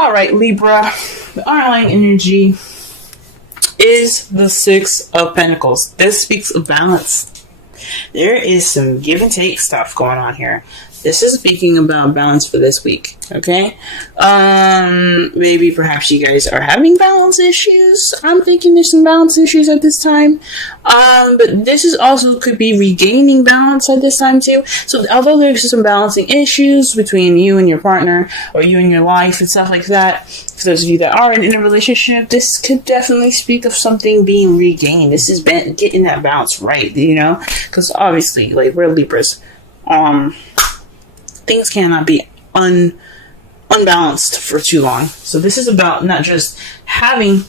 All right, Libra, the underlying energy is the Six of Pentacles. This speaks of balance. There is some give and take stuff going on here. This is speaking about balance for this week, okay? Maybe perhaps you guys are having balance issues. I'm thinking there's some balance issues at this time. But this is also could be regaining balance at this time too. So although there's some balancing issues between you and your partner or you and your life and stuff like that, for those of you that are in a relationship, this could definitely speak of something being regained. This is getting that balance right, you know? Because obviously, like, we're Libras. Things cannot be unbalanced for too long. So this is about not just having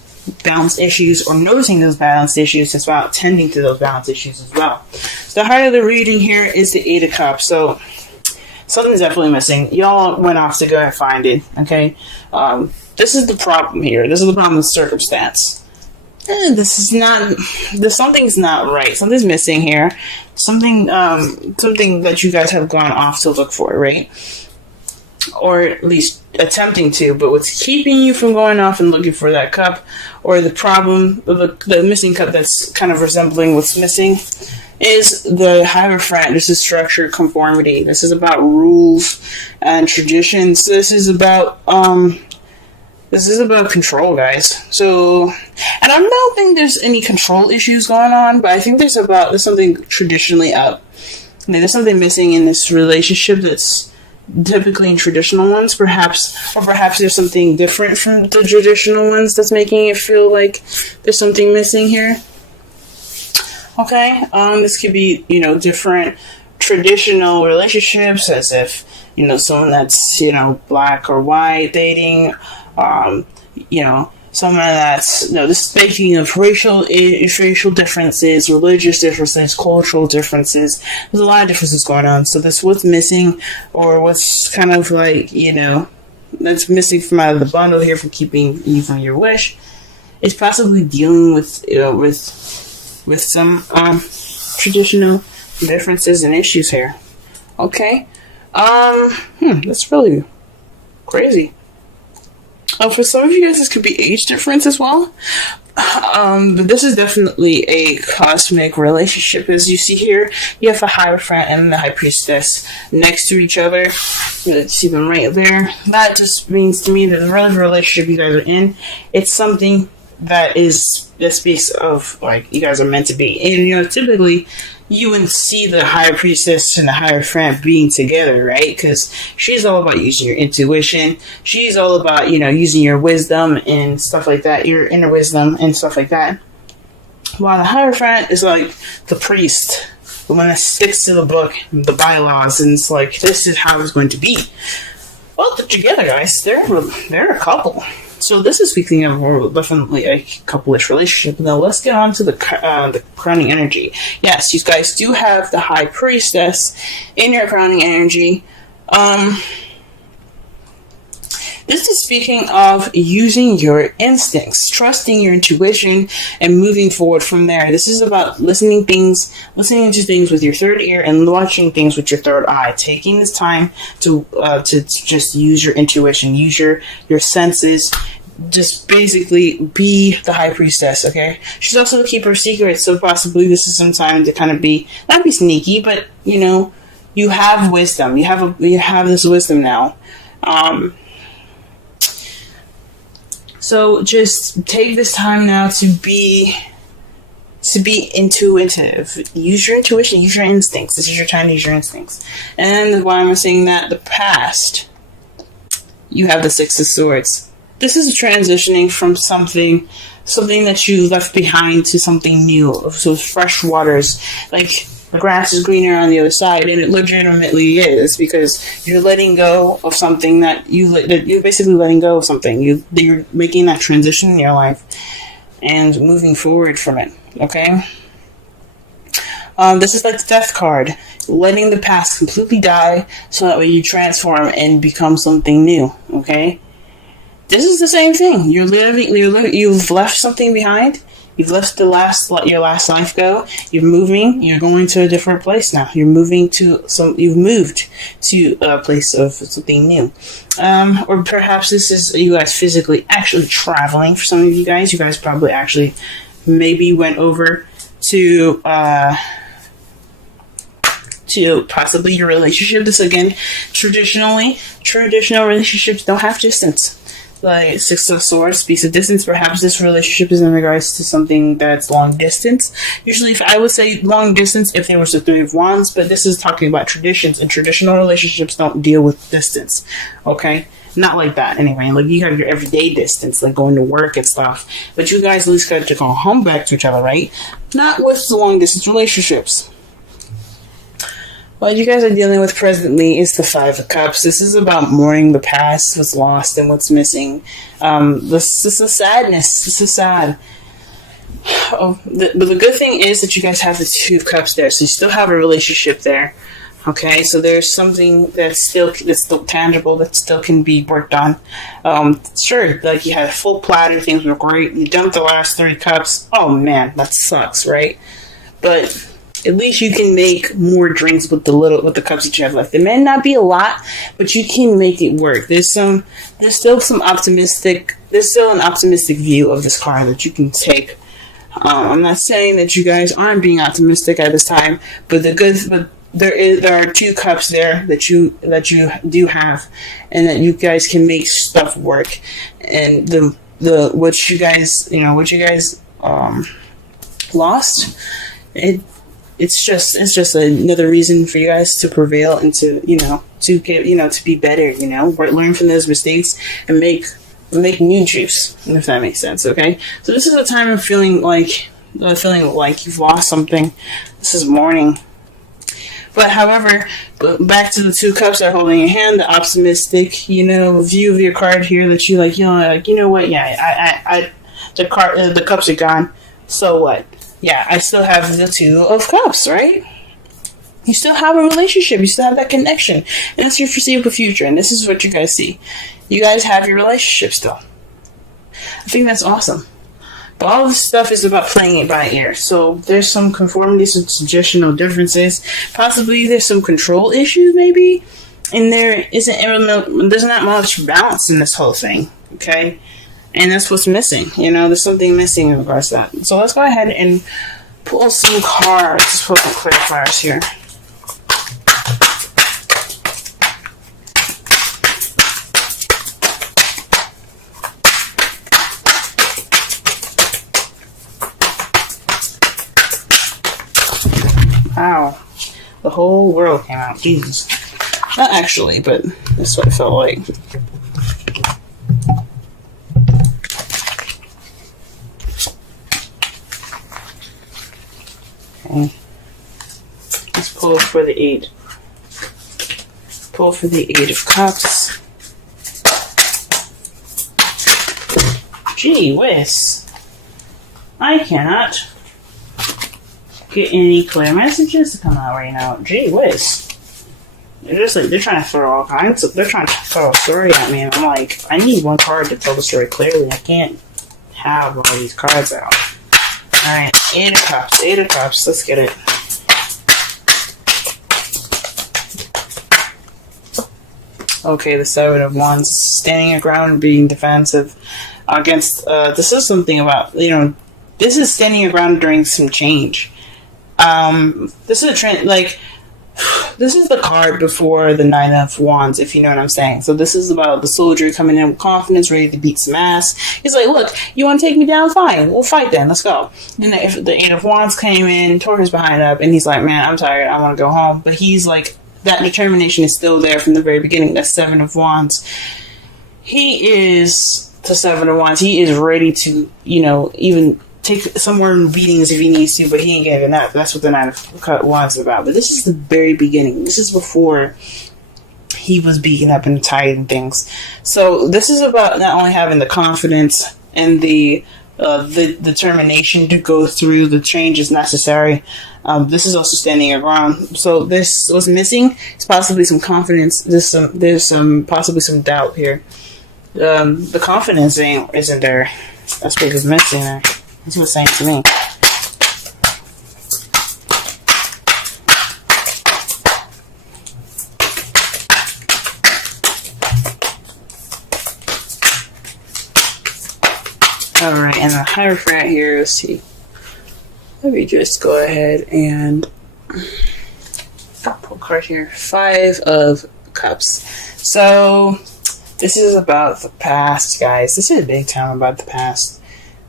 balance issues or noticing those balance issues, it's about tending to those balance issues as well. So the heart of the reading here is the Eight of Cups. So something's definitely missing. Y'all went off to go and find it, okay? This is the problem here. This is the problem with circumstance. Something's not right. Something's missing here. Something that you guys have gone off to look for, right? Or at least attempting to, but what's keeping you from going off and looking for that cup, or the problem, the missing cup that's kind of resembling what's missing, is the Hierophant. This is structure, conformity. This is about rules and traditions. This is about control, guys. So, and I don't think there's any control issues going on, but I think there's something traditionally up. There's something missing in this relationship that's typically in traditional ones, perhaps there's something different from the traditional ones that's making it feel like there's something missing here. Okay, this could be, different traditional relationships, as if, someone that's, black or white dating, someone that's, this is speaking of racial differences, religious differences, cultural differences. There's a lot of differences going on. So that's what's missing, or what's kind of like, that's missing from out of the bundle here from keeping you from your wish. It's possibly dealing with, with some, traditional differences and issues here. Okay. That's really crazy. For some of you guys, this could be age difference as well. But this is definitely a cosmic relationship. As you see here, you have a Hierophant and the High Priestess next to each other. Let's see them right there. That just means to me that the relationship you guys are in, it's something that speaks of, like, you guys are meant to be. And, typically, you would see the High Priestess and the Hierophant being together, right? Because she's all about using your intuition. She's all about, using your wisdom and stuff like that, your inner wisdom and stuff like that. While the Hierophant is like the priest, the one that sticks to the book, the bylaws, and it's like, this is how it's going to be. Well, they're together, guys. They're a couple. So this is speaking of definitely a couple-ish relationship. Now let's get on to the crowning energy. Yes, you guys do have the High Priestess in your crowning energy. This is speaking of using your instincts, trusting your intuition, and moving forward from there. This is about listening to things with your third ear and watching things with your third eye. Taking this time to just use your intuition, use your senses. Just basically be the High Priestess, okay? She's also the keeper of secrets, so possibly this is some time to kind of not be sneaky, but, you have wisdom. You have this wisdom now. So just take this time now to be intuitive. Use your intuition, use your instincts. This is your time to use your instincts. And why I'm saying that, the past, you have the Six of Swords. This is transitioning from something that you left behind to something new. So fresh waters. Like, the grass is greener on the other side, and it legitimately is, because you're letting go of something you're basically letting go of something. You're making that transition in your life and moving forward from it. Okay? This is like the Death card. Letting the past completely die so that way you transform and become something new. Okay? This is the same thing. You've left something behind. You've left your last life go. You're moving. You're going to a different place now. You've moved to a place of something new. Or perhaps this is you guys physically actually traveling. For some of you guys probably actually maybe went over to possibly your relationship. This again, traditional relationships don't have distance. Like Six of Swords, piece of distance. Perhaps this relationship is in regards to something that's long distance. Usually, if I would say long distance, if there was the Three of Wands, but this is talking about traditions, and traditional relationships don't deal with distance. Okay, not like that anyway. Like you have your everyday distance, like going to work and stuff. But you guys at least got to go home back to each other, right? Not with the long distance relationships. What you guys are dealing with presently is the Five of Cups. This is about mourning the past, what's lost, and what's missing. This is sadness. This is sad. But the good thing is that you guys have the Two of Cups there, so you still have a relationship there. Okay, so there's something that's still tangible, that still can be worked on. Sure, like you had a full platter, things were great. You dumped the last 3 cups. Oh man, that sucks, right? But at least you can make more drinks with the cups that you have left. It may not be a lot, but you can make it work. There's still an optimistic view of this card that you can take. I'm not saying that you guys aren't being optimistic at this time, but there are 2 cups there that you do have, and that you guys can make stuff work. And what you guys lost, it's just another reason for you guys to prevail and to be better, learn from those mistakes and make new juice, if that makes sense. Okay, so this is a time of feeling like you've lost something. This is mourning. But however, back to the 2 cups that are holding your hand, the optimistic, view of your card here, that you what? Yeah, the cups are gone. So what? Yeah, I still have the 2 of Cups, right? You still have a relationship. You still have that connection. And that's your foreseeable future. And this is what you guys see. You guys have your relationship still. I think that's awesome. But all this stuff is about playing it by ear. So there's some conformities and suggestional differences. Possibly there's some control issues, maybe. And there's not much balance in this whole thing. Okay? And that's what's missing. There's something missing in regards to that. So let's go ahead and pull some cards. Let's pull some clarifiers here. Wow. The whole world came out. Jesus. Not actually, but that's what it felt like. Let's pull for the 8. Pull for the 8 of Cups. Gee whiz. I cannot get any clear messages to come out right now. Gee whiz. They're trying to throw all kinds of, they're trying to throw a story at me, and I'm like, I need one card to tell the story clearly. I can't have all these cards out. Alright, 8 of Cups, 8 of Cups, let's get it. Okay, the 7 of Wands, standing your ground, being defensive against, this is something about, this is standing your ground during some change. This is a trend, this is the card before the 9 of Wands, if you know what I'm saying. So this is about the soldier coming in with confidence, ready to beat some ass. He's like, look, you want to take me down? Fine, we'll fight then, let's go. Then the 8 of Wands came in, tore his behind up, and he's like, man, I'm tired, I want to go home. But he's like, that determination is still there from the very beginning. That 7 of Wands. He is the 7 of Wands. He is ready to, even take some more beatings if he needs to, but he ain't giving up. That's what the 9 of Wands is about. But this is the very beginning. This is before he was beaten up and tired and things. So this is about not only having the confidence and the determination to go through the changes necessary. This is also standing your ground. So this was missing. It's possibly some confidence. There's possibly some doubt here. The confidence isn't there. That's what was missing there. That's what it's saying to me. Alright, and the Hierophant here, let's see. Let me just go ahead and pull a card here. 5 of Cups. So, this is about the past, guys. This is a big time about the past.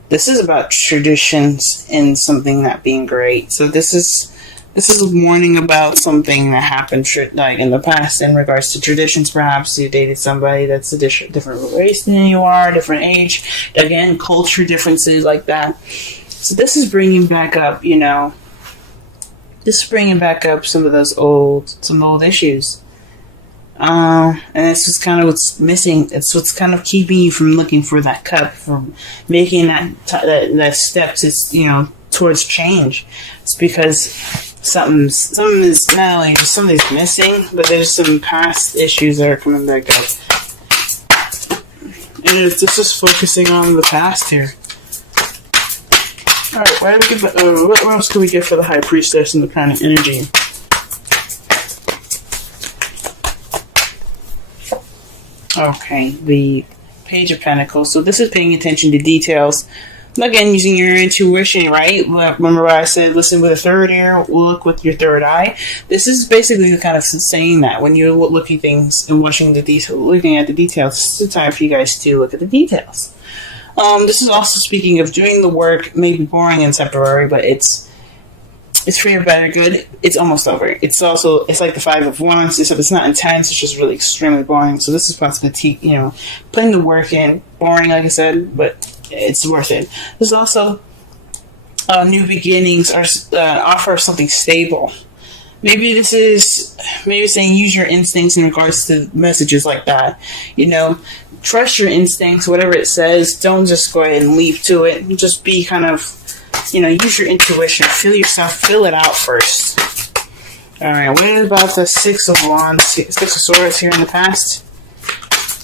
This is about traditions and something not being great. So this is a warning about something that happened like in the past in regards to traditions. Perhaps you dated somebody that's a different race than you are, different age. Again, culture differences like that. So this is bringing back up, you know, some of those old issues. And it's just kind of what's missing. It's what's kind of keeping you from looking for that cup, from making that step to, you know, towards change. It's because something is not only just something's missing, but there's some past issues that are coming back up. And it's just focusing on the past here. Alright, what else can we get for the High Priestess and the kind of energy? Okay, the Page of Pentacles. So this is paying attention to details. Again, using your intuition, right? Remember what I said, listen with a third ear, look with your third eye. This is basically kind of saying that when you're looking things and watching the detail, looking at the details, this is the time for you guys to look at the details. This is also speaking of doing the work, maybe boring and temporary, but it's for your better good. It's almost over. It's like the 5 of Wands. It's not intense. It's just really extremely boring. So this is possibly, you know, putting the work in. Boring, like I said, but it's worth it. There's also new beginnings or offer something stable. Maybe this is saying use your instincts in regards to messages like that. You know, trust your instincts, whatever it says. Don't just go ahead and leap to it. Just be kind of, you know, use your intuition. Feel it out first. Alright, what about the 6 of Wands, 6 of Swords here in the past?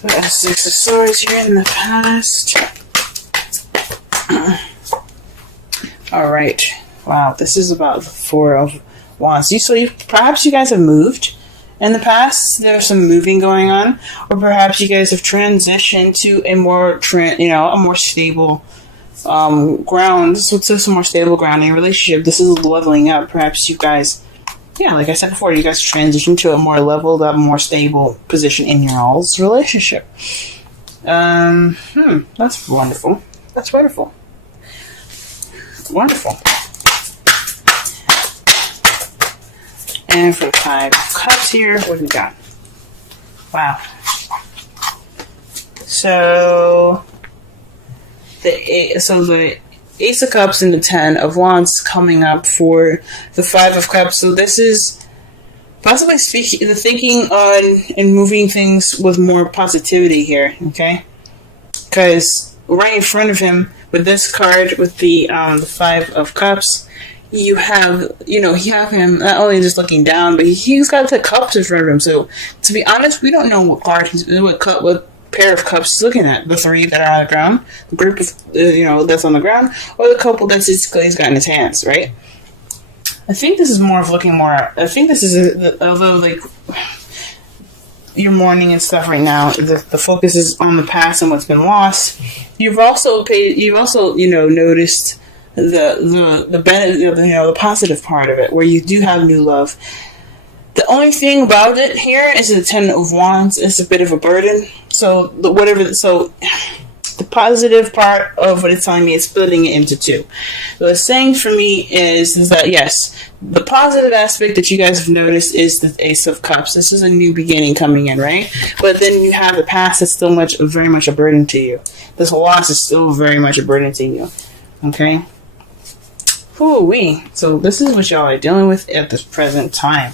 6 of Swords here in the past. Alright, wow, this is about the 4 of Wands. Perhaps you guys have moved in the past. There's some moving going on, or perhaps you guys have transitioned to a more stable ground. This is a more stable ground in your relationship. This is leveling up. Perhaps you guys, like I said before, you guys transition to a more leveled up, more stable position in your all's relationship. That's wonderful. That's wonderful. Wonderful. And for the 5 of Cups here, what do we got? Wow. So the Ace of Cups and the 10 of Wands coming up for the 5 of Cups. So this is possibly the thinking on and moving things with more positivity here, okay? Because right in front of him with this card, with the 5 of Cups, you have him not only just looking down, but he's got the cups in front of him. So to be honest, we don't know what pair of cups he's looking at. The 3 that are on the ground, the group of that's on the ground, or the couple that's he's got in his hands, right? I think this is more of looking more. I think this is although like you're mourning and stuff right now, the focus is on the past and what's been lost. You've also noticed the benefit, the positive part of it, where you do have new love. The only thing about it here is the 10 of Wands is a bit of a burden. So the positive part of what it's telling me, it's splitting it into 2. What it's saying for me is that yes, the positive aspect that you guys have noticed is the Ace of Cups. This is a new beginning coming in, right? But then you have the past that's still very much a burden to you. This loss is still very much a burden to you. Okay? Ooh-wee. So this is what y'all are dealing with at this present time.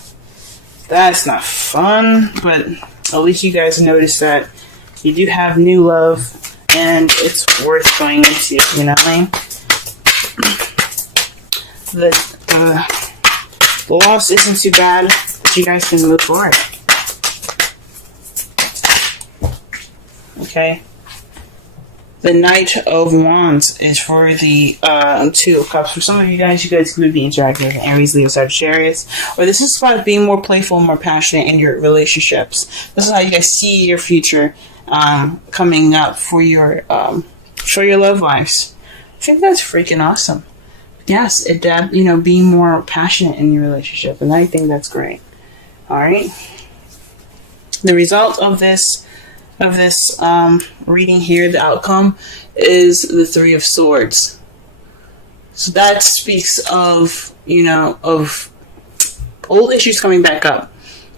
That's not fun, but at least you guys notice that you do have new love, and it's worth going into, you know what I mean? The loss isn't too bad, but you guys can move forward. Okay? The Knight of Wands is for the Two of Cups. For some of you guys could be interacting with Aries, Leo, Sagittarius. Or this is about being more playful, more passionate in your relationships. This is how you guys see your future coming up for your love lives. I think that's freaking awesome. Yes, being more passionate in your relationship. And I think that's great. Alright. The result of this reading here, the outcome, is the Three of Swords. So that speaks of, of old issues coming back up,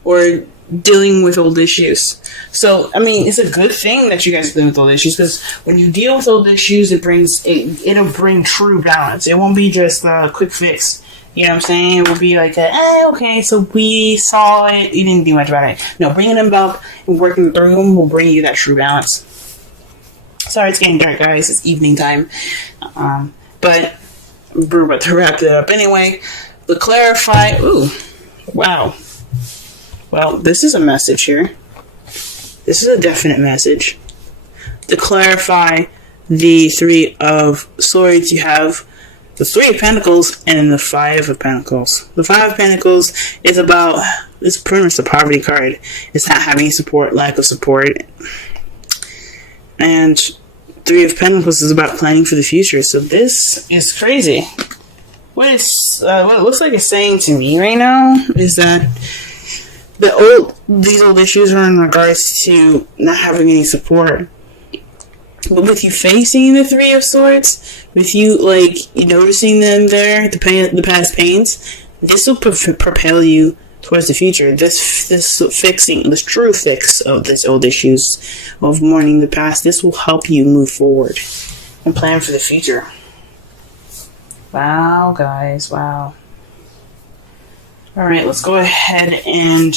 or dealing with old issues. So, it's a good thing that you guys are dealing with old issues, because when you deal with old issues, it'll bring true balance. It won't be just a quick fix. You know what I'm saying? It will be like, okay, so we saw it, you didn't do much about it. No, bringing them up and working through them will bring you that true balance. Sorry, it's getting dark, guys. It's evening time. But we're about to wrap it up anyway. To clarify, ooh, wow. Well, this is a message here. This is a definite message. To clarify the Three of Swords, you have the Three of Pentacles and the Five of Pentacles. The Five of Pentacles is it's pretty much the poverty card. It's not having support, lack of support. And Three of Pentacles is about planning for the future. So this is crazy. What it looks like it's saying to me right now is that these old issues are in regards to not having any support. But with you facing the Three of Swords, with you noticing them there, the past pains, this will propel you towards the future. This true fix of this old issues of mourning the past, this will help you move forward and plan for the future. Wow, guys, wow. Alright, let's go ahead and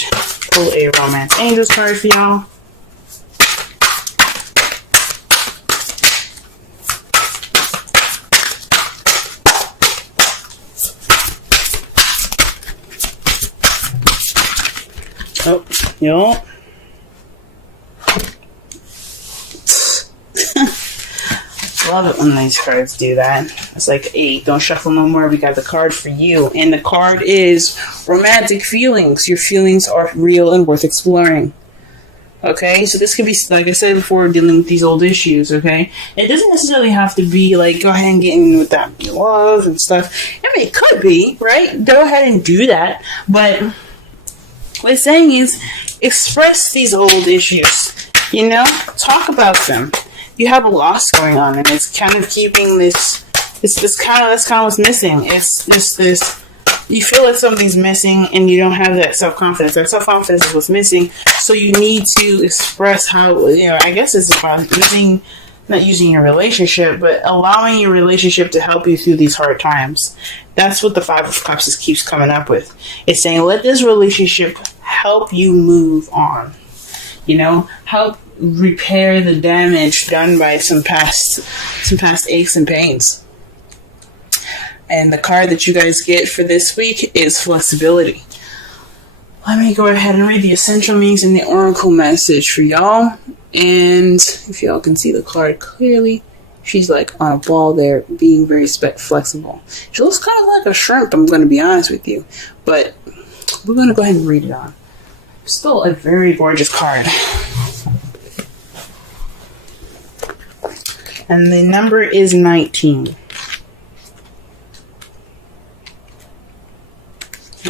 pull a Romance Angels card for y'all. Oh, yo. Love it when these cards do that. It's like, hey, don't shuffle no more. We got the card for you. And the card is romantic feelings. Your feelings are real and worth exploring. Okay? So this could be, like I said before, dealing with these old issues, okay? It doesn't necessarily have to be like, go ahead and get in with that love and stuff. It could be, right? Go ahead and do that. But what it's saying is, express these old issues. Talk about them. You have a loss going on, and it's kind of keeping this. That's kind of what's missing. It's this. You feel like something's missing, and you don't have that self-confidence. That self-confidence is what's missing. So you need to express how. I guess it's about not using your relationship, but allowing your relationship to help you through these hard times. That's what the Five of Cups keeps coming up with. It's saying, let this relationship help you move on. Help repair the damage done by some past aches and pains. And the card that you guys get for this week is flexibility. Let me go ahead and read the essential meanings and the oracle message for y'all. And if y'all can see the card clearly, she's like on a ball there, being very flexible. She looks kind of like a shrimp, I'm going to be honest with you. But we're going to go ahead and read it on. Still a very gorgeous card. And the number is 19.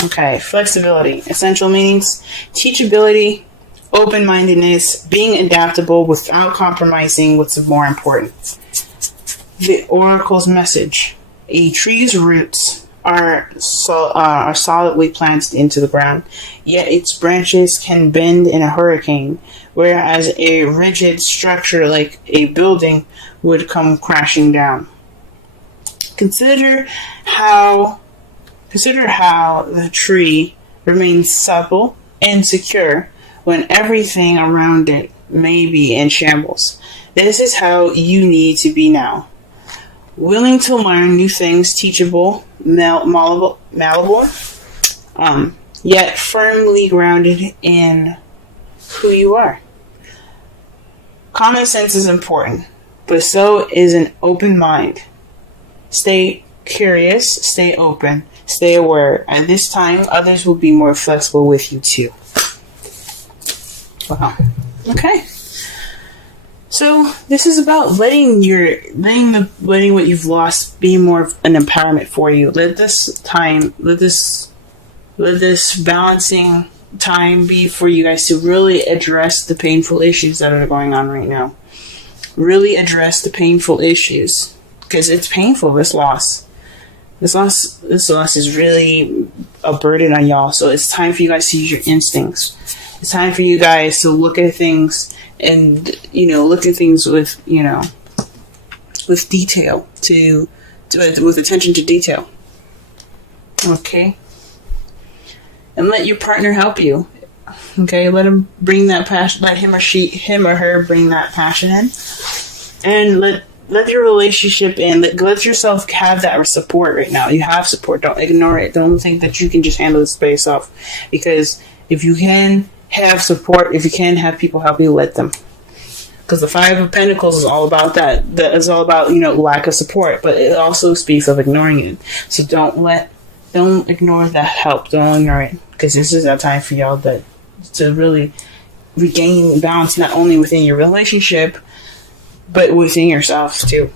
Okay, flexibility. Essential meanings: teachability, open-mindedness, being adaptable without compromising what's more important. The oracle's message: a tree's roots are solidly planted into the ground, yet its branches can bend in a hurricane, whereas a rigid structure like a building would come crashing down. Consider how the tree remains supple and secure when everything around it may be in shambles. This is how you need to be now. Willing to learn new things, teachable, malleable, yet firmly grounded in who you are. Common sense is important. but so is an open mind. Stay curious, stay open, stay aware. At this time, others will be more flexible with you too. Wow. Okay. So this is about letting what you've lost be more of an empowerment for you. Let this balancing time be for you guys to really address the painful issues that are going on right now. Really address the painful issues, because it's painful. This loss is really a burden on y'all. So it's time for you guys to use your instincts. It's time for you guys to look at things and, look at things with, with detail, with attention to detail. Okay? And let your partner help you. Okay? Let him bring that passion, let him or her bring that passion in. And let your relationship in. Let yourself have that support right now. You have support. Don't ignore it. Don't think that you can just handle this by yourself. Because if you can have support, if you can have people help you, let them. Because the Five of Pentacles is all about that. That is all about, lack of support. But it also speaks of ignoring it. So don't ignore that help. Don't ignore it. Because this is a time for y'all to really regain balance, not only within your relationship, but within yourselves too.